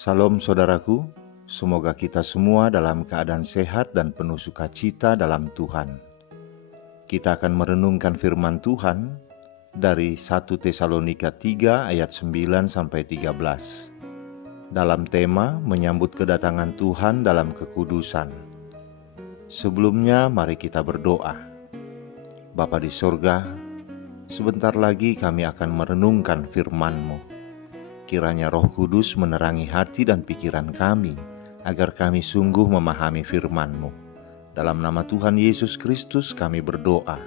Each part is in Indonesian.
Salam saudaraku, semoga kita semua dalam keadaan sehat dan penuh sukacita dalam Tuhan. Kita akan merenungkan firman Tuhan dari 1 Tesalonika 3 ayat 9-13 dalam tema menyambut kedatangan Tuhan dalam kekudusan. Sebelumnya mari kita berdoa. Bapa di sorga, sebentar lagi kami akan merenungkan firman-Mu. Kiranya Roh Kudus menerangi hati dan pikiran kami, agar kami sungguh memahami firman-Mu. Dalam nama Tuhan Yesus Kristus kami berdoa.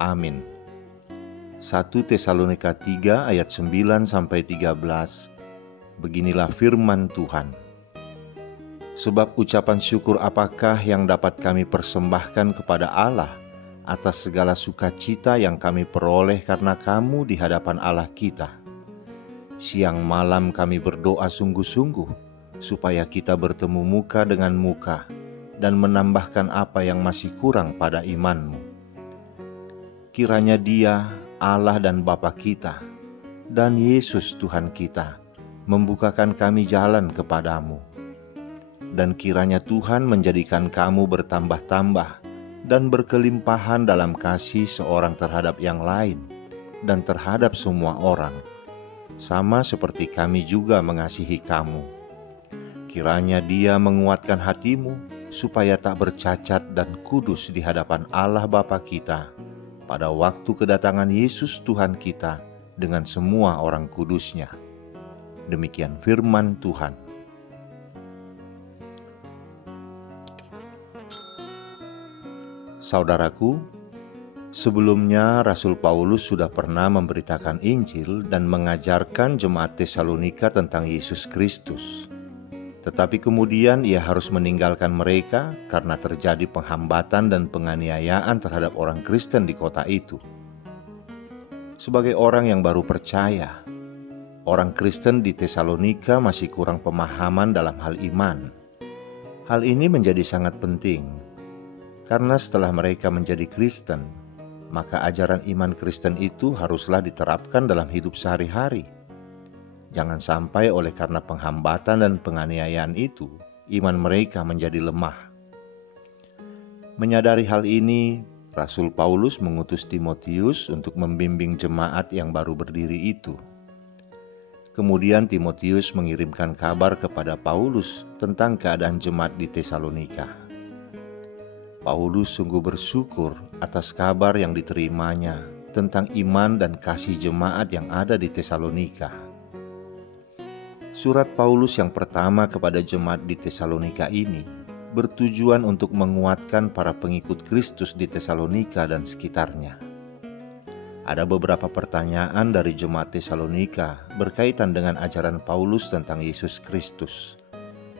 Amin. 1 Tesalonika 3 ayat 9-13. Beginilah firman Tuhan. Sebab ucapan syukur apakah yang dapat kami persembahkan kepada Allah atas segala sukacita yang kami peroleh karena kamu di hadapan Allah kita. Siang malam kami berdoa sungguh-sungguh supaya kita bertemu muka dengan muka dan menambahkan apa yang masih kurang pada iman-Mu. Kiranya Dia, Allah dan Bapa kita, dan Yesus Tuhan kita, membukakan kami jalan kepadamu. Dan kiranya Tuhan menjadikan kamu bertambah-tambah dan berkelimpahan dalam kasih seorang terhadap yang lain dan terhadap semua orang, sama seperti kami juga mengasihi kamu. Kiranya Dia menguatkan hatimu supaya tak bercacat dan kudus di hadapan Allah Bapa kita pada waktu kedatangan Yesus Tuhan kita dengan semua orang kudus-Nya. Demikian firman Tuhan. Saudaraku, sebelumnya Rasul Paulus sudah pernah memberitakan Injil dan mengajarkan jemaat Tesalonika tentang Yesus Kristus. Tetapi kemudian ia harus meninggalkan mereka karena terjadi penghambatan dan penganiayaan terhadap orang Kristen di kota itu. Sebagai orang yang baru percaya, orang Kristen di Tesalonika masih kurang pemahaman dalam hal iman. Hal ini menjadi sangat penting, karena setelah mereka menjadi Kristen, maka ajaran iman Kristen itu haruslah diterapkan dalam hidup sehari-hari. Jangan sampai oleh karena penghambatan dan penganiayaan itu, iman mereka menjadi lemah. Menyadari hal ini, Rasul Paulus mengutus Timotius untuk membimbing jemaat yang baru berdiri itu. Kemudian Timotius mengirimkan kabar kepada Paulus tentang keadaan jemaat di Tesalonika. Paulus sungguh bersyukur atas kabar yang diterimanya tentang iman dan kasih jemaat yang ada di Tesalonika. Surat Paulus yang pertama kepada jemaat di Tesalonika ini bertujuan untuk menguatkan para pengikut Kristus di Tesalonika dan sekitarnya. Ada beberapa pertanyaan dari jemaat Tesalonika berkaitan dengan ajaran Paulus tentang Yesus Kristus.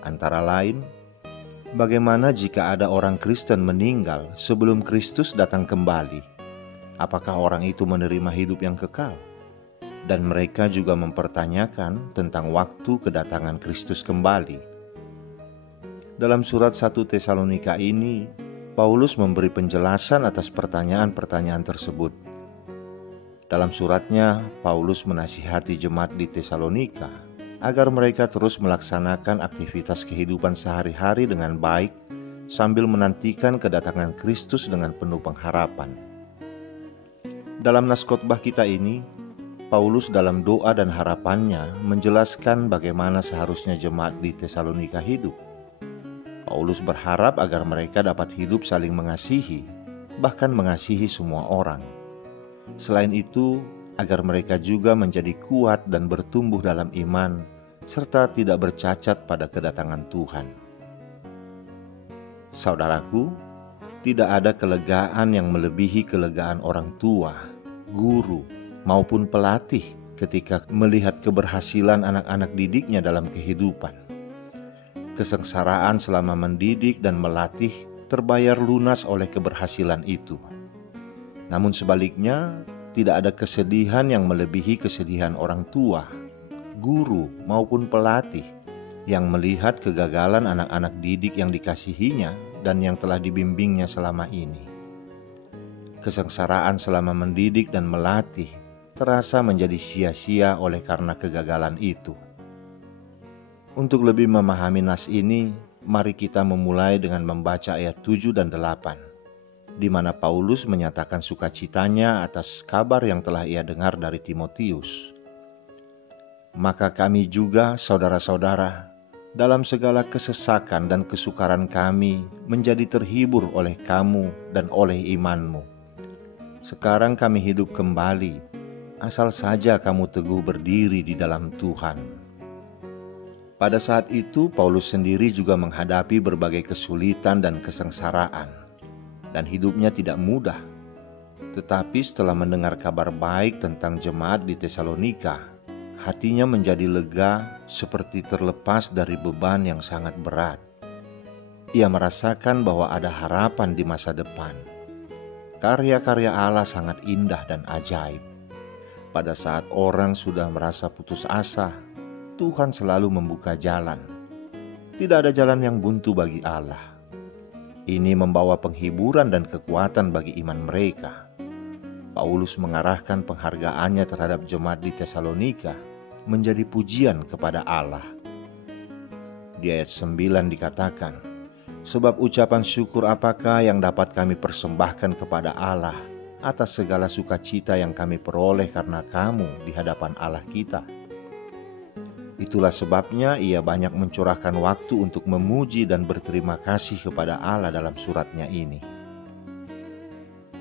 Antara lain, bagaimana jika ada orang Kristen meninggal sebelum Kristus datang kembali? Apakah orang itu menerima hidup yang kekal? Dan mereka juga mempertanyakan tentang waktu kedatangan Kristus kembali. Dalam surat 1 Tesalonika ini, Paulus memberi penjelasan atas pertanyaan-pertanyaan tersebut. Dalam suratnya, Paulus menasihati jemaat di Tesalonika agar mereka terus melaksanakan aktivitas kehidupan sehari-hari dengan baik sambil menantikan kedatangan Kristus dengan penuh pengharapan. Dalam nas khotbah kita ini, Paulus dalam doa dan harapannya menjelaskan bagaimana seharusnya jemaat di Tesalonika hidup. Paulus berharap agar mereka dapat hidup saling mengasihi, bahkan mengasihi semua orang. Selain itu, agar mereka juga menjadi kuat dan bertumbuh dalam iman, serta tidak bercacat pada kedatangan Tuhan. Saudaraku, tidak ada kelegaan yang melebihi kelegaan orang tua, guru, maupun pelatih ketika melihat keberhasilan anak-anak didiknya dalam kehidupan. Kesengsaraan selama mendidik dan melatih terbayar lunas oleh keberhasilan itu. Namun sebaliknya, tidak ada kesedihan yang melebihi kesedihan orang tua, guru maupun pelatih yang melihat kegagalan anak-anak didik yang dikasihinya dan yang telah dibimbingnya selama ini. Kesengsaraan selama mendidik dan melatih terasa menjadi sia-sia oleh karena kegagalan itu. Untuk lebih memahami nas ini, mari kita memulai dengan membaca ayat 7 dan 8, di mana Paulus menyatakan sukacitanya atas kabar yang telah ia dengar dari Timotius. Maka kami juga, saudara-saudara, dalam segala kesesakan dan kesukaran kami menjadi terhibur oleh kamu dan oleh imanmu. Sekarang kami hidup kembali, asal saja kamu teguh berdiri di dalam Tuhan. Pada saat itu, Paulus sendiri juga menghadapi berbagai kesulitan dan kesengsaraan, dan hidupnya tidak mudah. Tetapi setelah mendengar kabar baik tentang jemaat di Tesalonika, hatinya menjadi lega seperti terlepas dari beban yang sangat berat. Ia merasakan bahwa ada harapan di masa depan. Karya-karya Allah sangat indah dan ajaib. Pada saat orang sudah merasa putus asa, Tuhan selalu membuka jalan. Tidak ada jalan yang buntu bagi Allah. Ini membawa penghiburan dan kekuatan bagi iman mereka. Paulus mengarahkan penghargaannya terhadap jemaat di Tesalonika menjadi pujian kepada Allah. Di ayat 9 dikatakan, "Sebab ucapan syukur apakah yang dapat kami persembahkan kepada Allah atas segala sukacita yang kami peroleh karena kamu di hadapan Allah kita." Itulah sebabnya ia banyak mencurahkan waktu untuk memuji dan berterima kasih kepada Allah dalam suratnya ini.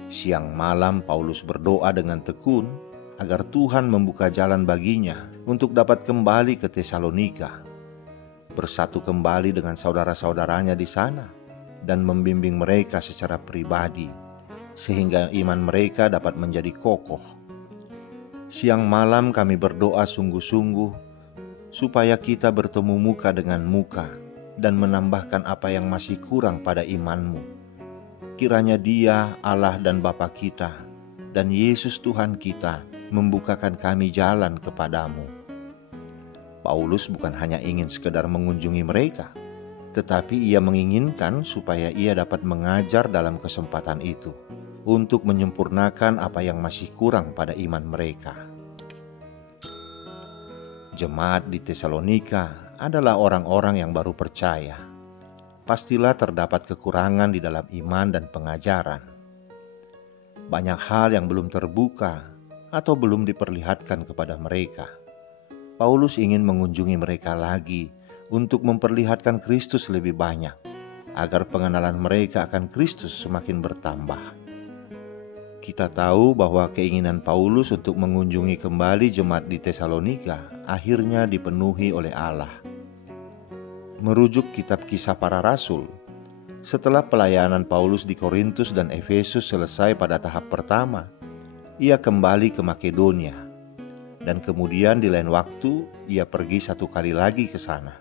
Siang malam Paulus berdoa dengan tekun agar Tuhan membuka jalan baginya untuk dapat kembali ke Tesalonika, bersatu kembali dengan saudara-saudaranya di sana, dan membimbing mereka secara pribadi, sehingga iman mereka dapat menjadi kokoh. Siang malam kami berdoa sungguh-sungguh supaya kita bertemu muka dengan muka dan menambahkan apa yang masih kurang pada imanmu. Kiranya Dia, Allah dan Bapa kita, dan Yesus Tuhan kita membukakan kami jalan kepadamu. Paulus bukan hanya ingin sekedar mengunjungi mereka, tetapi ia menginginkan supaya ia dapat mengajar dalam kesempatan itu untuk menyempurnakan apa yang masih kurang pada iman mereka. Jemaat di Tesalonika adalah orang-orang yang baru percaya. Pastilah terdapat kekurangan di dalam iman dan pengajaran. Banyak hal yang belum terbuka atau belum diperlihatkan kepada mereka. Paulus ingin mengunjungi mereka lagi untuk memperlihatkan Kristus lebih banyak, agar pengenalan mereka akan Kristus semakin bertambah. Kita tahu bahwa keinginan Paulus untuk mengunjungi kembali jemaat di Tesalonika akhirnya dipenuhi oleh Allah. Merujuk kitab Kisah Para Rasul, setelah pelayanan Paulus di Korintus dan Efesus selesai pada tahap pertama, ia kembali ke Makedonia, dan kemudian di lain waktu ia pergi satu kali lagi ke sana.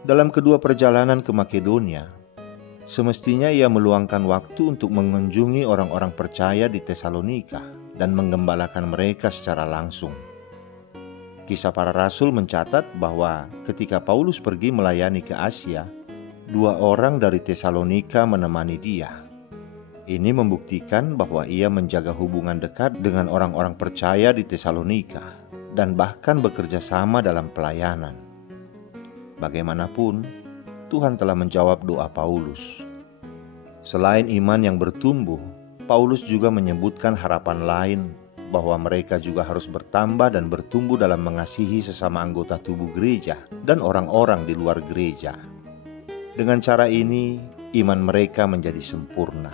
Dalam kedua perjalanan ke Makedonia, semestinya ia meluangkan waktu untuk mengunjungi orang-orang percaya di Tesalonika dan menggembalakan mereka secara langsung. Kisah Para Rasul mencatat bahwa ketika Paulus pergi melayani ke Asia, 2 orang dari Tesalonika menemani dia. Ini membuktikan bahwa ia menjaga hubungan dekat dengan orang-orang percaya di Tesalonika dan bahkan bekerja sama dalam pelayanan. Bagaimanapun, Tuhan telah menjawab doa Paulus. Selain iman yang bertumbuh, Paulus juga menyebutkan harapan lain bahwa mereka juga harus bertambah dan bertumbuh dalam mengasihi sesama anggota tubuh gereja dan orang-orang di luar gereja. Dengan cara ini, iman mereka menjadi sempurna.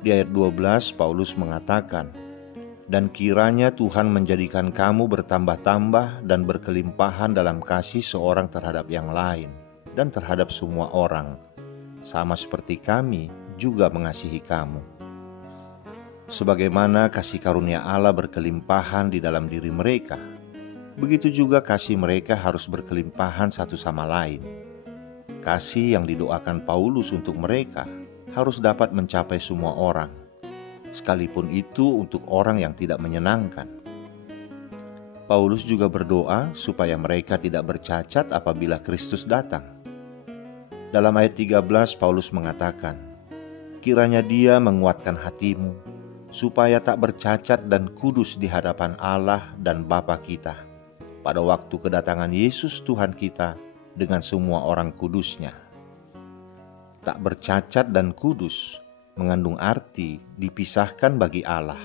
Di ayat 12, Paulus mengatakan, "Dan kiranya Tuhan menjadikan kamu bertambah-tambah dan berkelimpahan dalam kasih seorang terhadap yang lain dan terhadap semua orang, sama seperti kami juga mengasihi kamu." Sebagaimana kasih karunia Allah berkelimpahan di dalam diri mereka, begitu juga kasih mereka harus berkelimpahan satu sama lain. Kasih yang didoakan Paulus untuk mereka harus dapat mencapai semua orang, sekalipun itu untuk orang yang tidak menyenangkan. Paulus juga berdoa supaya mereka tidak bercacat apabila Kristus datang. Dalam ayat 13 Paulus mengatakan, "Kiranya Dia menguatkan hatimu, supaya tak bercacat dan kudus di hadapan Allah dan Bapa kita, pada waktu kedatangan Yesus Tuhan kita dengan semua orang kudusnya. Tak bercacat dan kudus mengandung arti dipisahkan bagi Allah,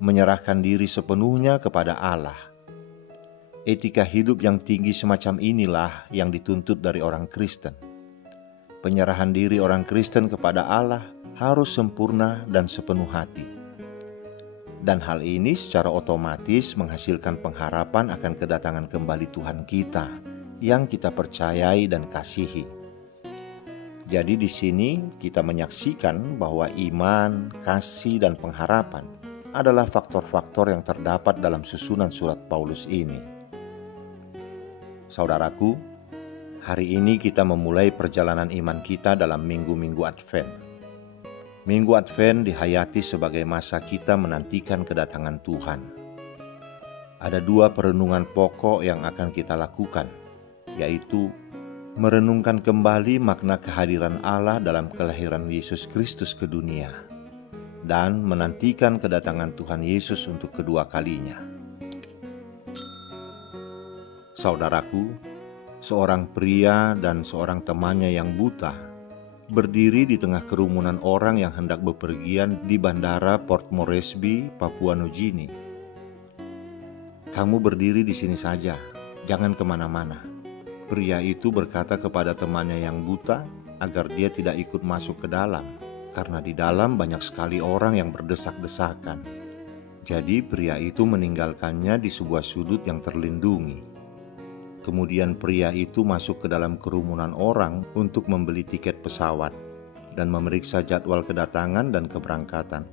menyerahkan diri sepenuhnya kepada Allah. Etika hidup yang tinggi semacam inilah yang dituntut dari orang Kristen. Penyerahan diri orang Kristen kepada Allah harus sempurna dan sepenuh hati. Dan hal ini secara otomatis menghasilkan pengharapan akan kedatangan kembali Tuhan kita yang kita percayai dan kasihi. Jadi di sini kita menyaksikan bahwa iman, kasih, dan pengharapan adalah faktor-faktor yang terdapat dalam susunan surat Paulus ini. Saudaraku, hari ini kita memulai perjalanan iman kita dalam minggu-minggu Advent. Minggu Advent dihayati sebagai masa kita menantikan kedatangan Tuhan. Ada 2 perenungan pokok yang akan kita lakukan, yaitu merenungkan kembali makna kehadiran Allah dalam kelahiran Yesus Kristus ke dunia, dan menantikan kedatangan Tuhan Yesus untuk kedua kalinya. Saudaraku, seorang pria dan seorang temannya yang buta berdiri di tengah kerumunan orang yang hendak bepergian di bandara Port Moresby, Papua Nugini. "Kamu berdiri di sini saja, jangan kemana-mana," pria itu berkata kepada temannya yang buta agar dia tidak ikut masuk ke dalam, karena di dalam banyak sekali orang yang berdesak-desakan. Jadi pria itu meninggalkannya di sebuah sudut yang terlindungi. Kemudian pria itu masuk ke dalam kerumunan orang untuk membeli tiket pesawat dan memeriksa jadwal kedatangan dan keberangkatan.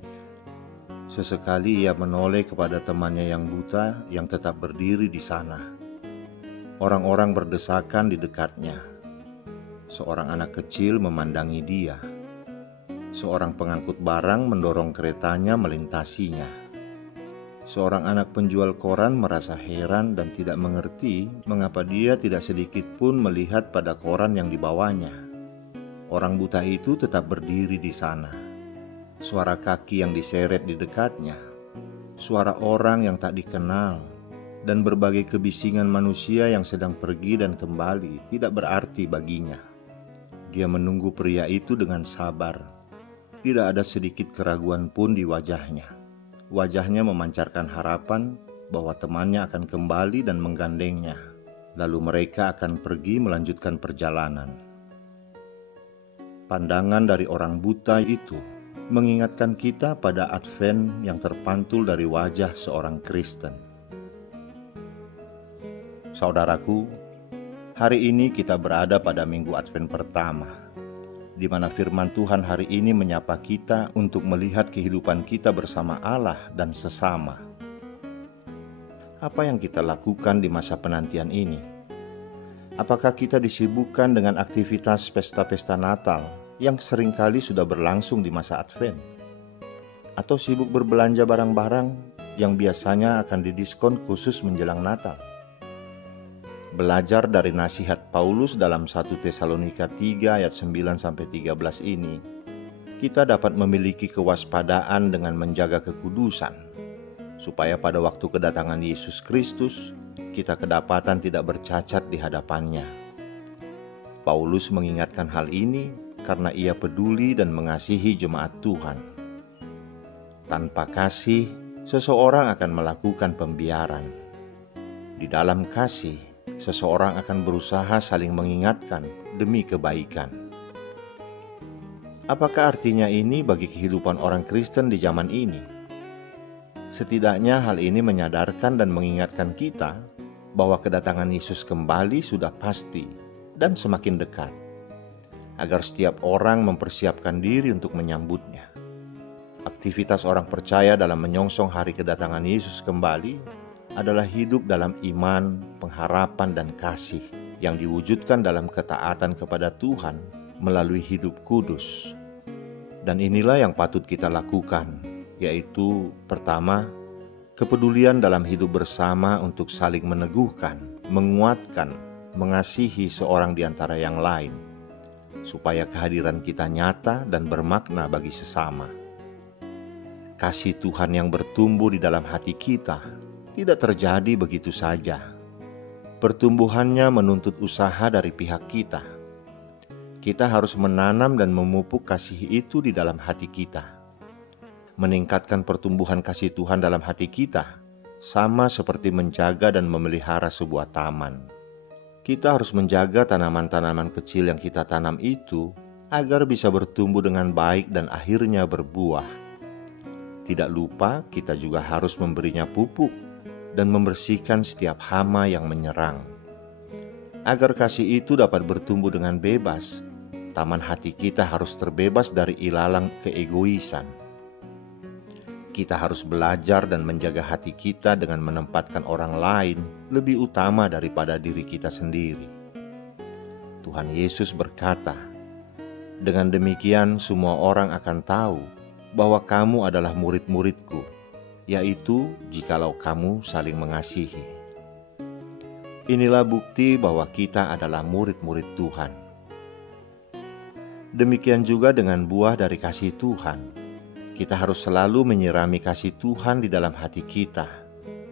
Sesekali ia menoleh kepada temannya yang buta yang tetap berdiri di sana. Orang-orang berdesakan di dekatnya. Seorang anak kecil memandangi dia. Seorang pengangkut barang mendorong keretanya melintasinya. Seorang anak penjual koran merasa heran dan tidak mengerti mengapa dia tidak sedikit pun melihat pada koran yang dibawanya. Orang buta itu tetap berdiri di sana. Suara kaki yang diseret di dekatnya, suara orang yang tak dikenal, dan berbagai kebisingan manusia yang sedang pergi dan kembali tidak berarti baginya. Dia menunggu pria itu dengan sabar. Tidak ada sedikit keraguan pun di wajahnya. Wajahnya memancarkan harapan bahwa temannya akan kembali dan menggandengnya. Lalu mereka akan pergi melanjutkan perjalanan. Pandangan dari orang buta itu mengingatkan kita pada Advent yang terpantul dari wajah seorang Kristen. Saudaraku, hari ini kita berada pada minggu Advent pertama, di mana firman Tuhan hari ini menyapa kita untuk melihat kehidupan kita bersama Allah dan sesama. Apa yang kita lakukan di masa penantian ini? Apakah kita disibukkan dengan aktivitas pesta-pesta Natal yang seringkali sudah berlangsung di masa Advent? Atau sibuk berbelanja barang-barang yang biasanya akan didiskon khusus menjelang Natal? Belajar dari nasihat Paulus dalam 1 Tesalonika 3 ayat 9-13 ini, kita dapat memiliki kewaspadaan dengan menjaga kekudusan, supaya pada waktu kedatangan Yesus Kristus, kita kedapatan tidak bercacat di hadapannya. Paulus mengingatkan hal ini karena ia peduli dan mengasihi jemaat Tuhan. Tanpa kasih, seseorang akan melakukan pembiaran. Di dalam kasih, seseorang akan berusaha saling mengingatkan demi kebaikan. Apakah artinya ini bagi kehidupan orang Kristen di zaman ini? Setidaknya hal ini menyadarkan dan mengingatkan kita bahwa kedatangan Yesus kembali sudah pasti dan semakin dekat, agar setiap orang mempersiapkan diri untuk menyambutnya. Aktivitas orang percaya dalam menyongsong hari kedatangan Yesus kembali adalah hidup dalam iman, pengharapan, dan kasih yang diwujudkan dalam ketaatan kepada Tuhan melalui hidup kudus. Dan inilah yang patut kita lakukan, yaitu pertama, kepedulian dalam hidup bersama untuk saling meneguhkan, menguatkan, mengasihi seorang di antara yang lain, supaya kehadiran kita nyata dan bermakna bagi sesama. Kasih Tuhan yang bertumbuh di dalam hati kita tidak terjadi begitu saja, Pertumbuhannya menuntut usaha dari pihak kita. Kita harus menanam dan memupuk kasih itu di dalam hati kita. Meningkatkan pertumbuhan kasih Tuhan dalam hati kita sama seperti menjaga dan memelihara sebuah taman. Kita harus menjaga tanaman-tanaman kecil yang kita tanam itu agar bisa bertumbuh dengan baik dan akhirnya berbuah. Tidak lupa, kita juga harus memberinya pupuk dan membersihkan setiap hama yang menyerang. Agar kasih itu dapat bertumbuh dengan bebas, taman hati kita harus terbebas dari ilalang keegoisan. Kita harus belajar dan menjaga hati kita dengan menempatkan orang lain lebih utama daripada diri kita sendiri. Tuhan Yesus berkata, "Dengan demikian semua orang akan tahu bahwa kamu adalah murid-muridku, yaitu jikalau kamu saling mengasihi." Inilah bukti bahwa kita adalah murid-murid Tuhan. Demikian juga dengan buah dari kasih Tuhan. Kita harus selalu menyirami kasih Tuhan di dalam hati kita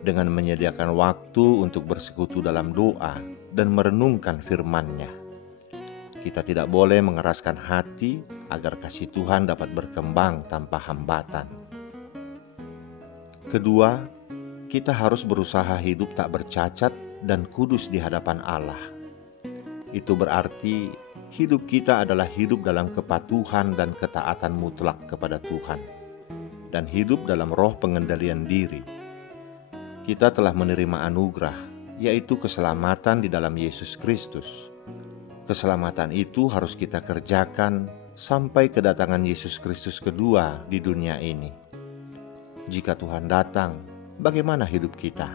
dengan menyediakan waktu untuk bersekutu dalam doa dan merenungkan firman-Nya. Kita tidak boleh mengeraskan hati agar kasih Tuhan dapat berkembang tanpa hambatan. Kedua, kita harus berusaha hidup tak bercacat dan kudus di hadapan Allah. Itu berarti hidup kita adalah hidup dalam kepatuhan dan ketaatan mutlak kepada Tuhan, dan hidup dalam roh pengendalian diri. Kita telah menerima anugerah, yaitu keselamatan di dalam Yesus Kristus. Keselamatan itu harus kita kerjakan sampai kedatangan Yesus Kristus kedua di dunia ini. Jika Tuhan datang, bagaimana hidup kita?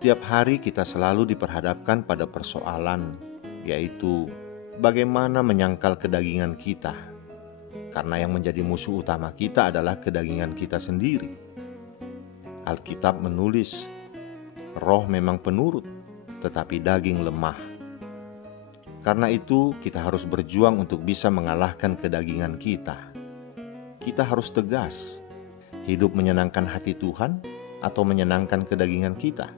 Tiap hari kita selalu diperhadapkan pada persoalan, yaitu bagaimana menyangkal kedagingan kita, karena yang menjadi musuh utama kita adalah kedagingan kita sendiri. Alkitab menulis, roh memang penurut, tetapi daging lemah. Karena itu kita harus berjuang untuk bisa mengalahkan kedagingan kita. Kita harus tegas, hidup menyenangkan hati Tuhan atau menyenangkan kedagingan kita.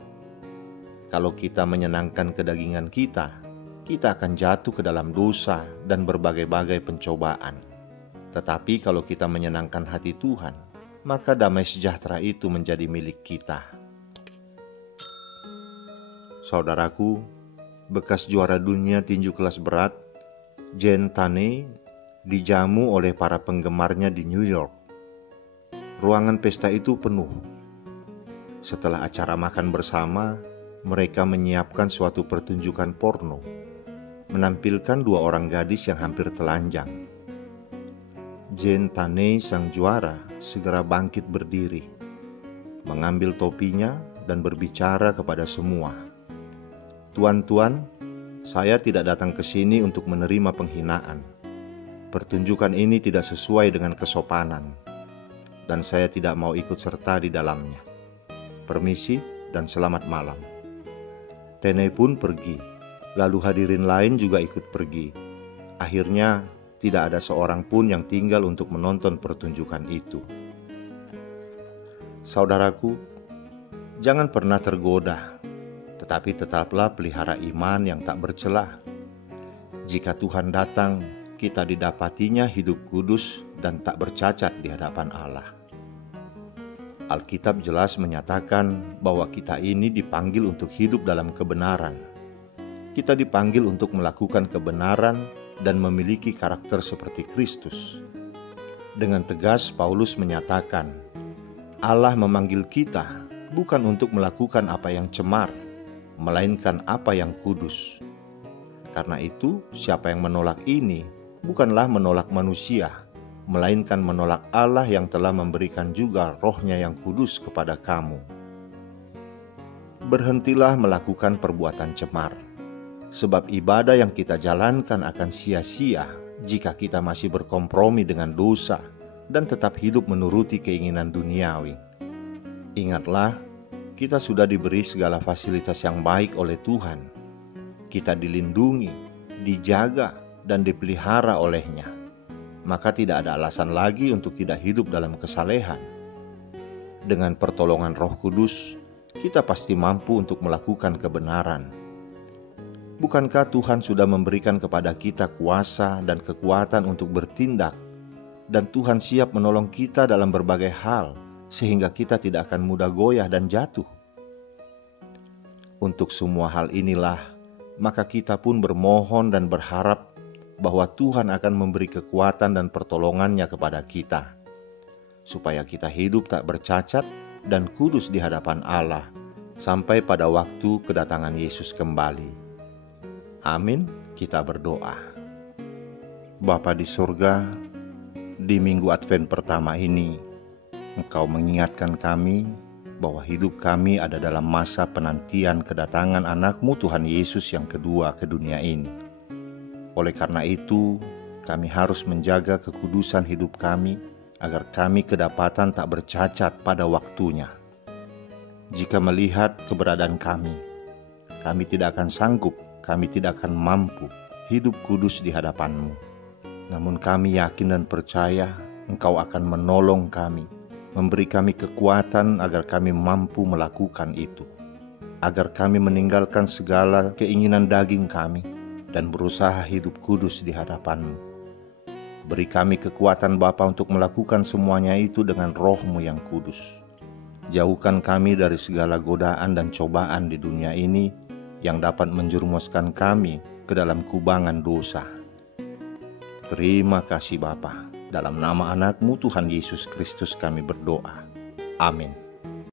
Kalau kita menyenangkan kedagingan kita akan jatuh ke dalam dosa dan berbagai-bagai pencobaan. Tetapi kalau kita menyenangkan hati Tuhan, maka damai sejahtera itu menjadi milik kita. Saudaraku, bekas juara dunia tinju kelas berat, Jen Taney, dijamu oleh para penggemarnya di New York. Ruangan pesta itu penuh. Setelah acara makan bersama, mereka menyiapkan suatu pertunjukan porno, menampilkan dua orang gadis yang hampir telanjang. Jen Taney, sang juara, segera bangkit berdiri, mengambil topinya dan berbicara kepada semua. "Tuan-tuan, saya tidak datang ke sini untuk menerima penghinaan. Pertunjukan ini tidak sesuai dengan kesopanan, dan saya tidak mau ikut serta di dalamnya. Permisi dan selamat malam." Taney pun pergi, lalu hadirin lain juga ikut pergi. Akhirnya tidak ada seorang pun yang tinggal untuk menonton pertunjukan itu. Saudaraku, jangan pernah tergoda, tetapi tetaplah pelihara iman yang tak bercelah. Jika Tuhan datang, kita didapatinya hidup kudus dan tak bercacat di hadapan Allah. Alkitab jelas menyatakan bahwa kita ini dipanggil untuk hidup dalam kebenaran. Kita dipanggil untuk melakukan kebenaran dan memiliki karakter seperti Kristus. Dengan tegas Paulus menyatakan, Allah memanggil kita bukan untuk melakukan apa yang cemar, melainkan apa yang kudus. Karena itu, siapa yang menolak ini bukanlah menolak manusia, melainkan menolak Allah yang telah memberikan juga Roh-Nya yang kudus kepada kamu. Berhentilah melakukan perbuatan cemar, sebab ibadah yang kita jalankan akan sia-sia jika kita masih berkompromi dengan dosa dan tetap hidup menuruti keinginan duniawi. Ingatlah, kita sudah diberi segala fasilitas yang baik oleh Tuhan. Kita dilindungi, dijaga, dan dipelihara oleh-Nya. Maka tidak ada alasan lagi untuk tidak hidup dalam kesalehan. Dengan pertolongan Roh Kudus, kita pasti mampu untuk melakukan kebenaran. Bukankah Tuhan sudah memberikan kepada kita kuasa dan kekuatan untuk bertindak, dan Tuhan siap menolong kita dalam berbagai hal, sehingga kita tidak akan mudah goyah dan jatuh? Untuk semua hal inilah, maka kita pun bermohon dan berharap bahwa Tuhan akan memberi kekuatan dan pertolongannya kepada kita, supaya kita hidup tak bercacat dan kudus di hadapan Allah, sampai pada waktu kedatangan Yesus kembali. Amin, kita berdoa. Bapa di surga, di minggu Advent pertama ini, Engkau mengingatkan kami bahwa hidup kami ada dalam masa penantian kedatangan anak-Mu Tuhan Yesus yang kedua ke dunia ini. Oleh karena itu, kami harus menjaga kekudusan hidup kami agar kami kedapatan tak bercacat pada waktunya. Jika melihat keberadaan kami tidak akan sanggup, kami tidak akan mampu hidup kudus di hadapan-Mu. Namun kami yakin dan percaya Engkau akan menolong kami, memberi kami kekuatan agar kami mampu melakukan itu, agar kami meninggalkan segala keinginan daging kami dan berusaha hidup kudus di hadapan-Mu. Beri kami kekuatan Bapa untuk melakukan semuanya itu dengan Roh-Mu yang kudus. Jauhkan kami dari segala godaan dan cobaan di dunia ini yang dapat menjerumuskan kami ke dalam kubangan dosa. Terima kasih Bapa. Dalam nama anak-Mu Tuhan Yesus Kristus kami berdoa. Amin.